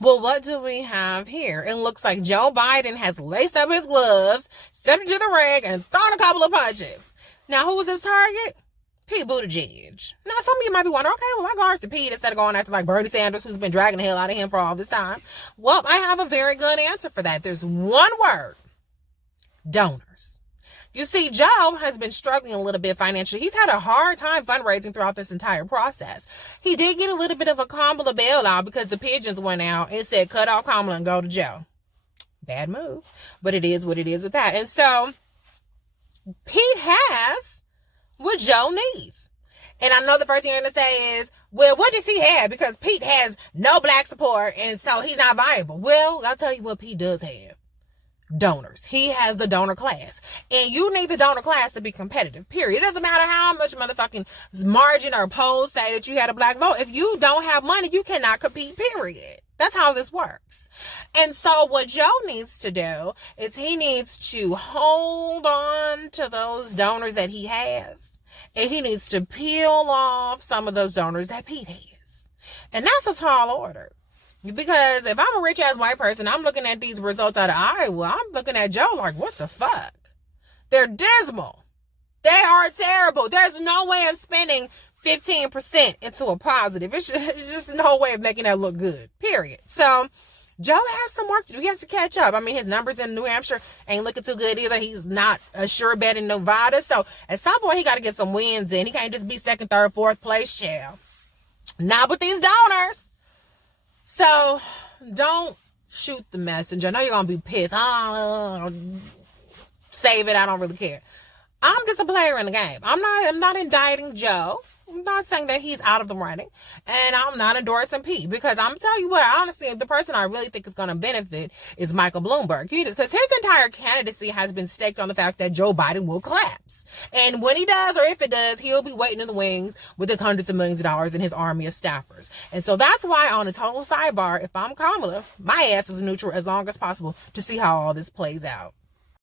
Well, what do we have here? It looks like Joe Biden has laced up his gloves, stepped into the ring, and thrown a couple of punches. Now, who was his target? Pete Buttigieg. Now, some of you might be wondering, okay, well, why go after Pete instead of going after like Bernie Sanders, who's been dragging the hell out of him for all this time? Well, I have a very good answer for that. There's one word: donors. You see, Joe has been struggling a little bit financially. He's had a hard time fundraising throughout this entire process. He did get a little bit of a Kamala bailout because the pigeons went out and said, cut off Kamala and go to Joe. Bad move, but it is what it is with that. And so Pete has what Joe needs. And I know the first thing you're going to say is, well, what does he have? Because Pete has no black support, and so he's not viable. Well, I'll tell you what Pete does have: donors. He has the donor class, and you need the donor class to be competitive, period. It doesn't matter how much motherfucking margin or polls say that you had a black vote. If you don't have money, you cannot compete, period. That's how this works. And so what Joe needs to do is he needs to hold on to those donors that he has, and he needs to peel off some of those donors that Pete has. And that's a tall order. Because if I'm a rich ass white person, I'm looking at these results out of Iowa, I'm looking at Joe like, what the fuck? They're dismal. They are terrible. There's no way of spending 15% into a positive. It's just no way of making that look good, period. So Joe has some work to do. He has to catch up. I mean, his numbers in New Hampshire ain't looking too good either. He's not a sure bet in Nevada. So at some point, he got to get some wins in. He can't just be second, third, fourth place, child. Not with these donors. So don't shoot the messenger. I know you're going to be pissed. Oh, save it. I don't really care. I'm just a player in the game. I'm not indicting Joe. I'm not saying that he's out of the running, and I'm not endorsing Pete, because I'm telling you what, honestly, the person I really think is going to benefit is Michael Bloomberg, because his entire candidacy has been staked on the fact that Joe Biden will collapse. And when he does, or if it does, he'll be waiting in the wings with his hundreds of millions of dollars and his army of staffers. And so that's why, on a total sidebar, if I'm Kamala, my ass is neutral as long as possible to see how all this plays out.